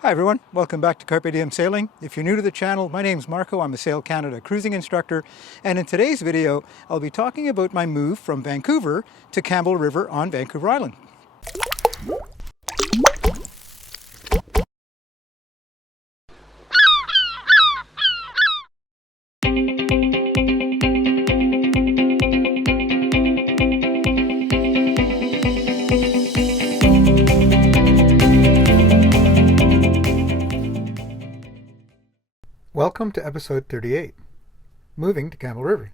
Hi everyone, welcome back to Carpe Diem Sailing. If you're new to the channel, my name's Marco. I'm a Sail Canada cruising instructor, and in today's video I'll be talking about my move from Vancouver to Campbell River on Vancouver Island. Welcome to episode 38, moving to Campbell River.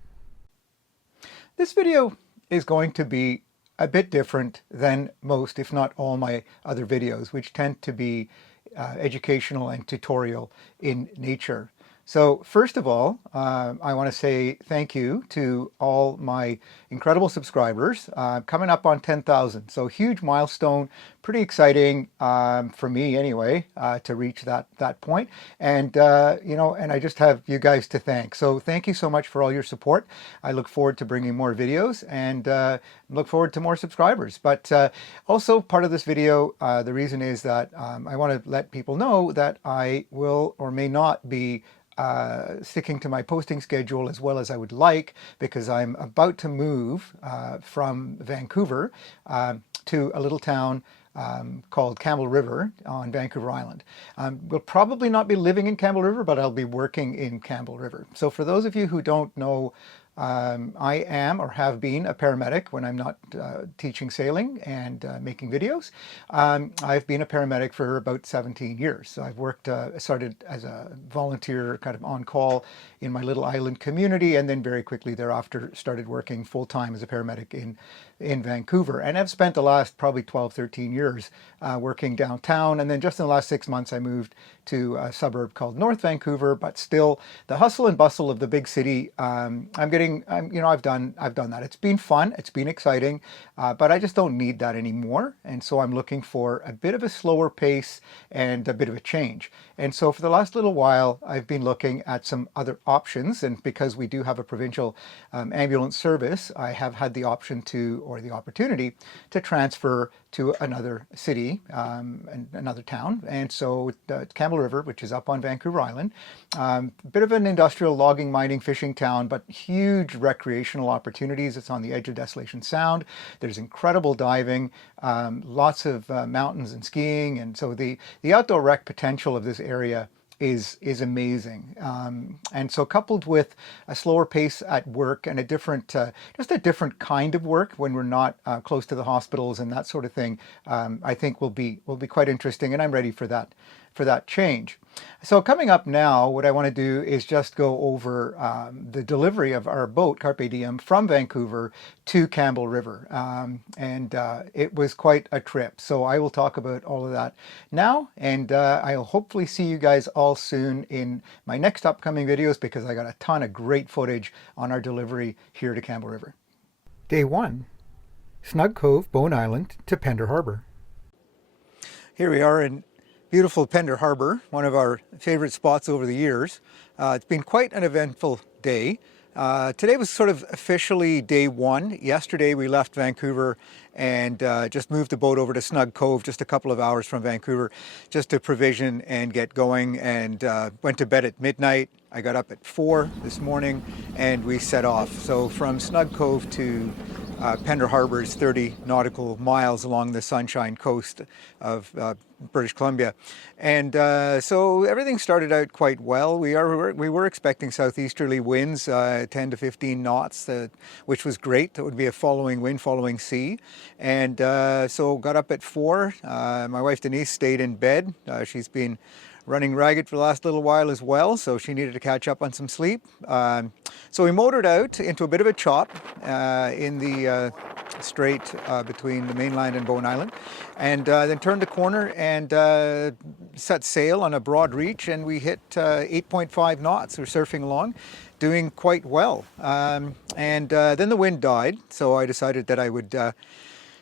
This video is going to be a bit different than most, if not all, my other videos, which tend to be educational and tutorial in nature. So first of all, I want to say thank you to all my incredible subscribers, coming up on 10,000. So huge milestone, pretty exciting for me anyway, to reach that point. And and I just have you guys to thank. So thank you so much for all your support. I look forward to bringing more videos and look forward to more subscribers. But also part of this video, the reason is that I want to let people know that I will or may not be sticking to my posting schedule as well as I would like, because I'm about to move from Vancouver to a little town called Campbell River on Vancouver Island. We'll probably not be living in Campbell River, but I'll be working in Campbell River. So for those of you who don't know, I am or have been a paramedic when I'm not teaching sailing and making videos. I've been a paramedic for about 17 years. So I've worked, started as a volunteer kind of on call in my little island community, and then very quickly thereafter started working full-time as a paramedic in Vancouver. And I've spent the last probably 12, 13 years working downtown. And then just in the last 6 months, I moved to a suburb called North Vancouver, but still the hustle and bustle of the big city. I've done that. It's been fun. It's been exciting, but I just don't need that anymore. And so I'm looking for a bit of a slower pace and a bit of a change. And so for the last little while, I've been looking at some other options. And because we do have a provincial ambulance service, I have had the option to, or the opportunity to transfer to another city, and another town. And so Campbell River, which is up on Vancouver Island, a bit of an industrial logging, mining, fishing town, but huge recreational opportunities. It's on the edge of Desolation Sound. There's incredible diving, lots of mountains and skiing. And so the outdoor rec potential of this area is amazing. And so coupled with a slower pace at work and a different, just a different kind of work when we're not close to the hospitals and that sort of thing, I think will be quite interesting, and I'm ready for that change. So coming up now, what I want to do is just go over the delivery of our boat, Carpe Diem, from Vancouver to Campbell River. And it was quite a trip. So I will talk about all of that now, and I'll hopefully see you guys all soon in my next upcoming videos, because I got a ton of great footage on our delivery here to Campbell River. Day 1, Snug Cove, Bowen Island to Pender Harbor. Here we are in beautiful Pender Harbor, one of our favorite spots over the years. It's been quite an eventful day. Today was sort of officially day 1. Yesterday we left Vancouver and just moved the boat over to Snug Cove, just a couple of hours from Vancouver, just to provision and get going, and went to bed at midnight. I got up at 4 this morning and we set off. So from Snug Cove to Pender Harbor is 30 nautical miles along the Sunshine Coast of British Columbia, and so everything started out quite well. We were expecting southeasterly winds, 10 to 15 knots, which was great. That would be a following wind, following sea, and so got up at 4. My wife Denise stayed in bed. She's been running ragged for the last little while as well, so she needed to catch up on some sleep. So we motored out into a bit of a chop in the strait between the mainland and Bowen Island, and then turned the corner and set sail on a broad reach, and we hit 8.5 knots. We're surfing along, doing quite well. And then the wind died, so I decided that I would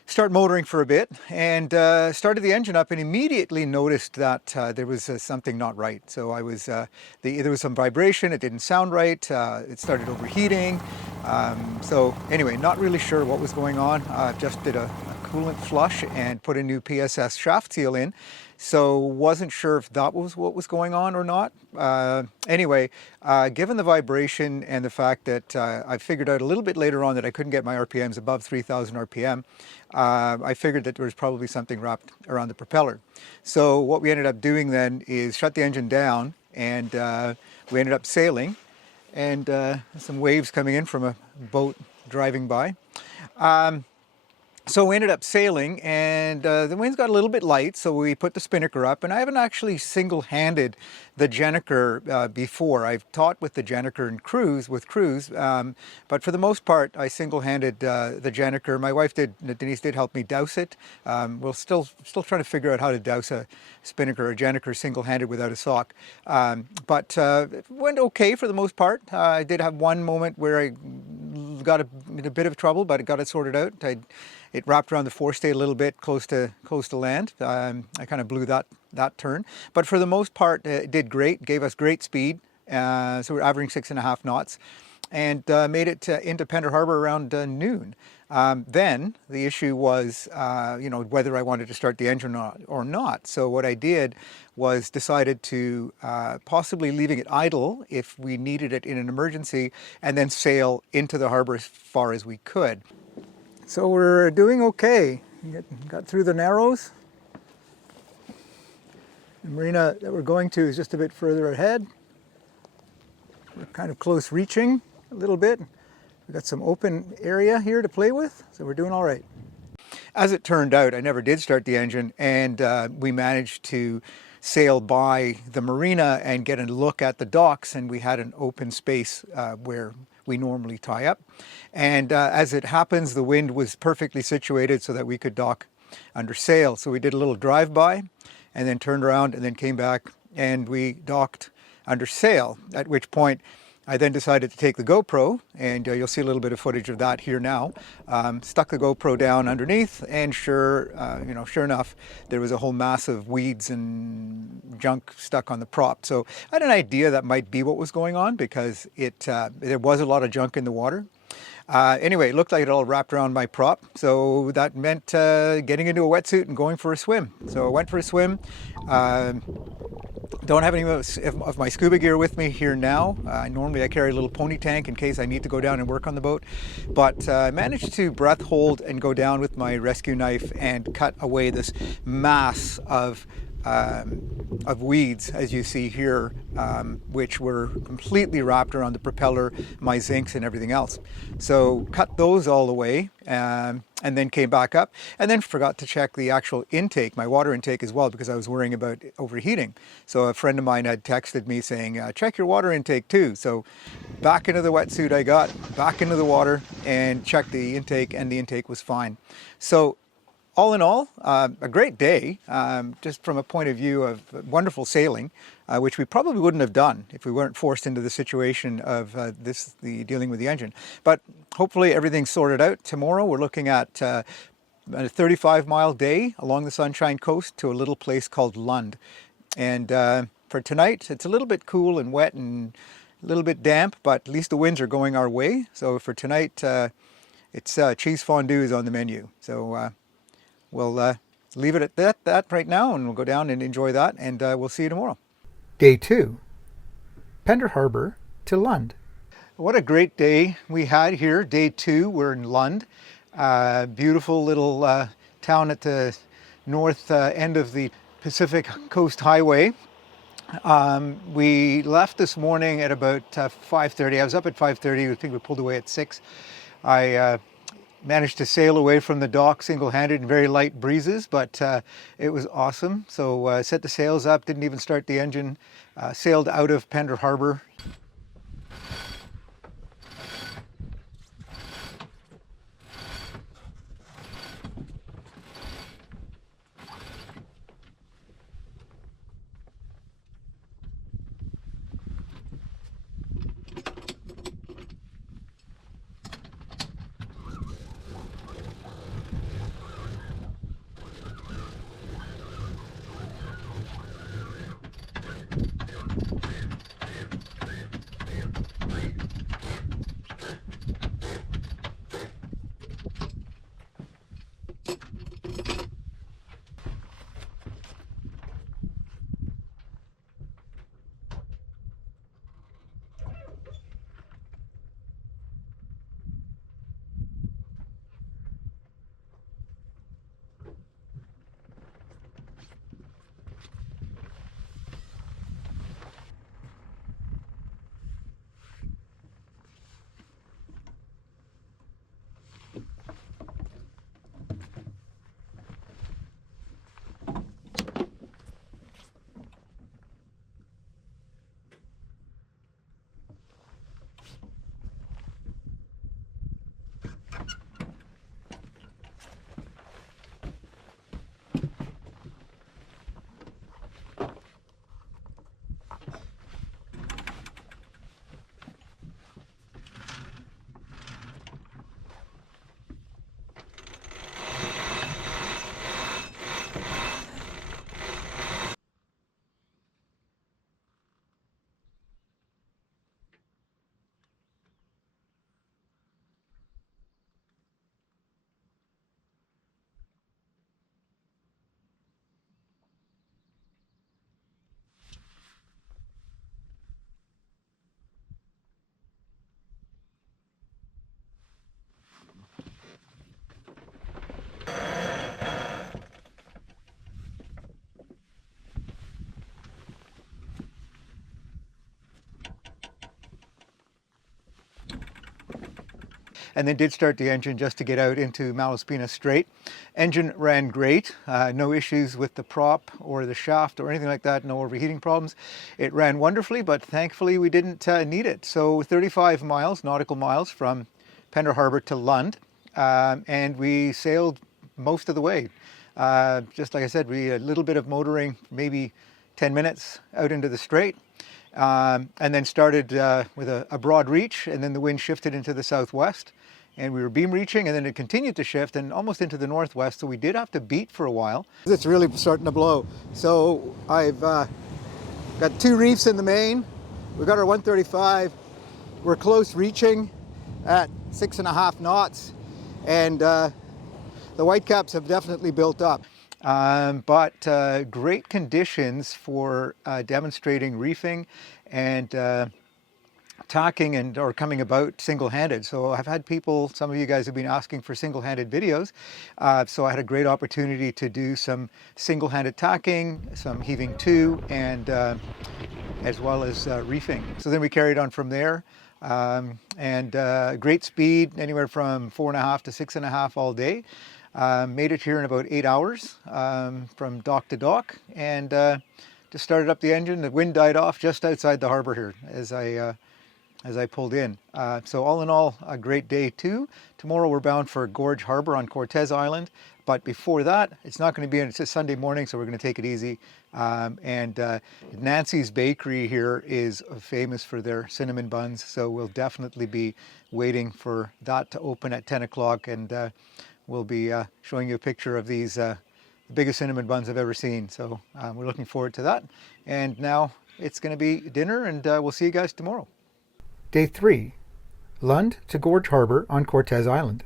start motoring for a bit, and started the engine up, and immediately noticed that there was something not right. So I was there was some vibration. It didn't sound right. It started overheating. So anyway, not really sure what was going on. Just did a coolant flush and put a new PSS shaft seal in. So wasn't sure if that was what was going on or not. Anyway, given the vibration and the fact that I figured out a little bit later on that I couldn't get my RPMs above 3,000 RPM, I figured that there was probably something wrapped around the propeller. So what we ended up doing then is shut the engine down, and we ended up sailing, and some waves coming in from a boat driving by. So we ended up sailing, and the winds got a little bit light, so we put the spinnaker up. And I haven't actually single-handed the Gennaker before. I've taught with the Gennaker and cruise, but for the most part, I single-handed the Gennaker. My wife Denise did help me douse it. We're still trying to figure out how to douse a spinnaker or Gennaker single-handed without a sock. But it went okay for the most part. I did have one moment where I got in a bit of trouble, but I got it sorted out. It wrapped around the forestay a little bit close to land. I kind of blew that turn. But for the most part, it did great, gave us great speed. So we're averaging 6.5 knots, and made it into Pender Harbor around noon. Then the issue was, whether I wanted to start the engine or not. So what I did was decided to possibly leaving it idle if we needed it in an emergency, and then sail into the harbor as far as we could. So we're doing okay. Got through the Narrows. The marina that we're going to is just a bit further ahead. We're kind of close reaching a little bit. We've got some open area here to play with, so we're doing all right. As it turned out, I never did start the engine, and we managed to sail by the marina and get a look at the docks, and we had an open space where we normally tie up. And as it happens, the wind was perfectly situated so that we could dock under sail. So we did a little drive-by and then turned around and then came back, and we docked under sail, at which point I then decided to take the GoPro, and you'll see a little bit of footage of that here now. Stuck the GoPro down underneath, and sure enough, there was a whole mass of weeds and junk stuck on the prop. So I had an idea that might be what was going on, because there was a lot of junk in the water. Anyway, it looked like it all wrapped around my prop, so that meant getting into a wetsuit and going for a swim. So I went for a swim. Don't have any of my scuba gear with me here now. Normally I carry a little pony tank in case I need to go down and work on the boat. But I managed to breath hold and go down with my rescue knife and cut away this mass of weeds, as you see here, which were completely wrapped around the propeller, my zincs and everything else. So cut those all away, and then came back up, and then forgot to check the actual intake, my water intake as well, because I was worrying about overheating. So a friend of mine had texted me saying, check your water intake too. So back into the wetsuit I got, back into the water, and checked the intake, and the intake was fine. So all in all, a great day, just from a point of view of wonderful sailing, which we probably wouldn't have done if we weren't forced into the situation of dealing with the engine. But hopefully everything's sorted out. Tomorrow we're looking at a 35-mile day along the Sunshine Coast to a little place called Lund. And for tonight, it's a little bit cool and wet and a little bit damp, but at least the winds are going our way. So for tonight, it's cheese fondue is on the menu. So we'll leave it at that right now, and we'll go down and enjoy that, and we'll see you tomorrow. Day 2, Pender Harbor to Lund. What a great day we had here. Day 2, we're in Lund. Beautiful little town at the north end of the Pacific Coast Highway. We left this morning at about 5:30. I was up at 5:30. I think we pulled away at 6. I managed to sail away from the dock single-handed in very light breezes, but it was awesome. So set the sails up, didn't even start the engine, sailed out of Pender Harbor. and then did start the engine just to get out into Malaspina Strait. Engine ran great, no issues with the prop or the shaft or anything like that, no overheating problems. It ran wonderfully, but thankfully we didn't need it. So 35 miles, nautical miles from Penner Harbor to Lund, and we sailed most of the way. Just like I said, we a little bit of motoring, maybe 10 minutes out into the strait, and then started with a broad reach, and then the wind shifted into the southwest, and we were beam reaching, and then it continued to shift and almost into the northwest, so we did have to beat for a while. It's really starting to blow. So I've got 2 reefs in the main. We've got our 135. We're close reaching at 6.5 knots, and the whitecaps have definitely built up. But great conditions for demonstrating reefing and tacking and or coming about single-handed. So I've had people, some of you guys have been asking for single-handed videos. So I had a great opportunity to do some single-handed tacking, some heaving to, and as well as reefing. So then we carried on from there. Great speed, anywhere from 4.5 to 6.5 all day. Made it here in about 8 hours from dock to dock, and just started up the engine. The wind died off just outside the harbor here as I pulled in. So all in all, a great day too. Tomorrow we're bound for Gorge Harbor on Cortez Island, but before that, it's not going to be, it's a Sunday morning, so we're going to take it easy. Nancy's Bakery here is famous for their cinnamon buns, so we'll definitely be waiting for that to open at 10 o'clock, and we'll be showing you a picture of these the biggest cinnamon buns I've ever seen. So we're looking forward to that. And now it's going to be dinner, and we'll see you guys tomorrow. Day 3, Lund to Gorge Harbor on Cortez Island.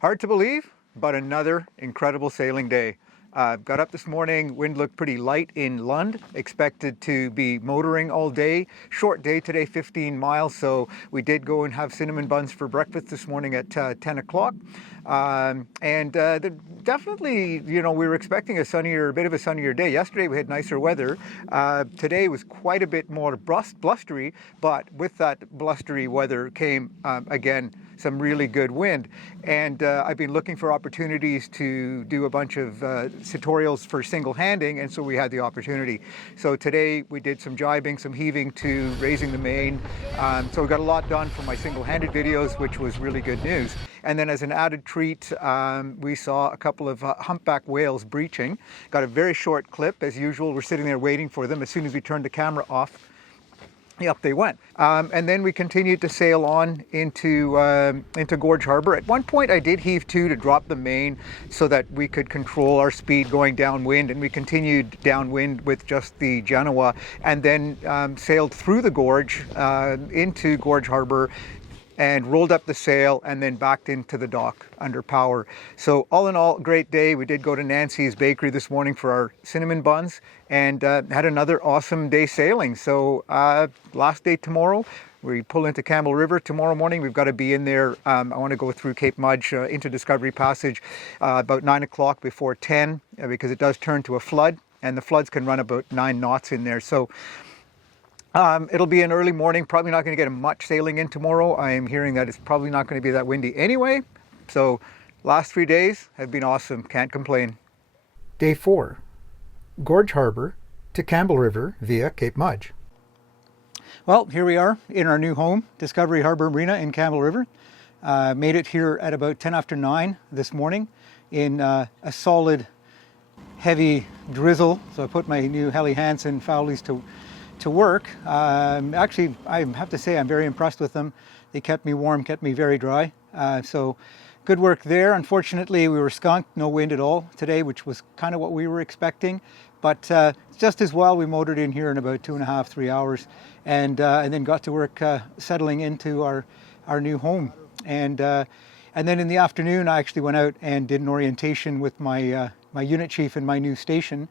Hard to believe, but another incredible sailing day. Got up this morning, wind looked pretty light in Lund, expected to be motoring all day. Short day today, 15 miles, so we did go and have cinnamon buns for breakfast this morning at 10 o'clock. Definitely, you know, we were expecting a bit of a sunnier day. Yesterday we had nicer weather. Today was quite a bit more blustery, but with that blustery weather came, again, some really good wind. And I've been looking for opportunities to do a bunch of tutorials for single handing, and so we had the opportunity. So today we did some jibing, some heaving to raising the main. So we got a lot done for my single-handed videos, which was really good news. And then as an added treat, we saw a couple of humpback whales breaching. Got a very short clip, as usual. We're sitting there waiting for them. As soon as we turned the camera off, up they went. And then we continued to sail on into Gorge Harbor. At one point I did heave to drop the main so that we could control our speed going downwind, and we continued downwind with just the Genoa, and then sailed through the gorge into Gorge Harbor and rolled up the sail and then backed into the dock under power. So all in all, great day. We did go to Nancy's Bakery this morning for our cinnamon buns, and had another awesome day sailing. So last day tomorrow. We pull into Campbell River tomorrow morning. We've got to be in there. I want to go through Cape Mudge into Discovery Passage about 9 o'clock before 10 because it does turn to a flood, and the floods can run about 9 knots in there. So it'll be an early morning, probably not going to get much sailing in tomorrow. I am hearing that it's probably not going to be that windy anyway. So last 3 days have been awesome, can't complain. Day 4, Gorge Harbor to Campbell River via Cape Mudge. Well, here we are in our new home, Discovery Harbor Marina in Campbell River. Made it here at about 10 after 9 this morning in a solid, heavy drizzle. So I put my new Helly Hansen Fowlies to work. Actually, I have to say I'm very impressed with them. They kept me warm, kept me very dry. So good work there. Unfortunately, we were skunked, no wind at all today, which was kind of what we were expecting. But just as well, we motored in here in about 2.5, 3 hours, and then got to work settling into our new home. And then in the afternoon, I actually went out and did an orientation with my my unit chief in my new station,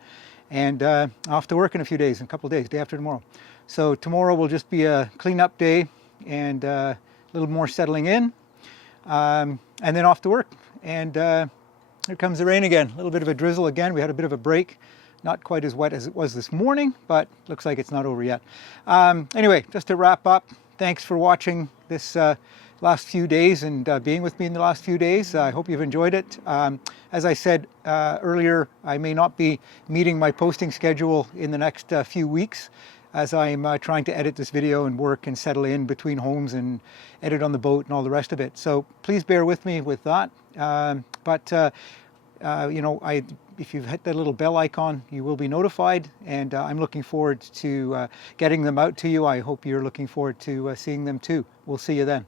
and off to work in a few days, in a couple of days, day after tomorrow. So tomorrow will just be a clean-up day and a little more settling in, and then off to work. And here comes the rain again, a little bit of a drizzle again. We had a bit of a break. Not quite as wet as it was this morning, but looks like it's not over yet. Anyway, just to wrap up, thanks for watching this last few days and being with me in the last few days. I hope you've enjoyed it. As I said earlier, I may not be meeting my posting schedule in the next few weeks, as I'm trying to edit this video and work and settle in between homes and edit on the boat and all the rest of it. So please bear with me with that. You know, if you've hit that little bell icon, you will be notified, and I'm looking forward to getting them out to you. I hope you're looking forward to seeing them too. We'll see you then.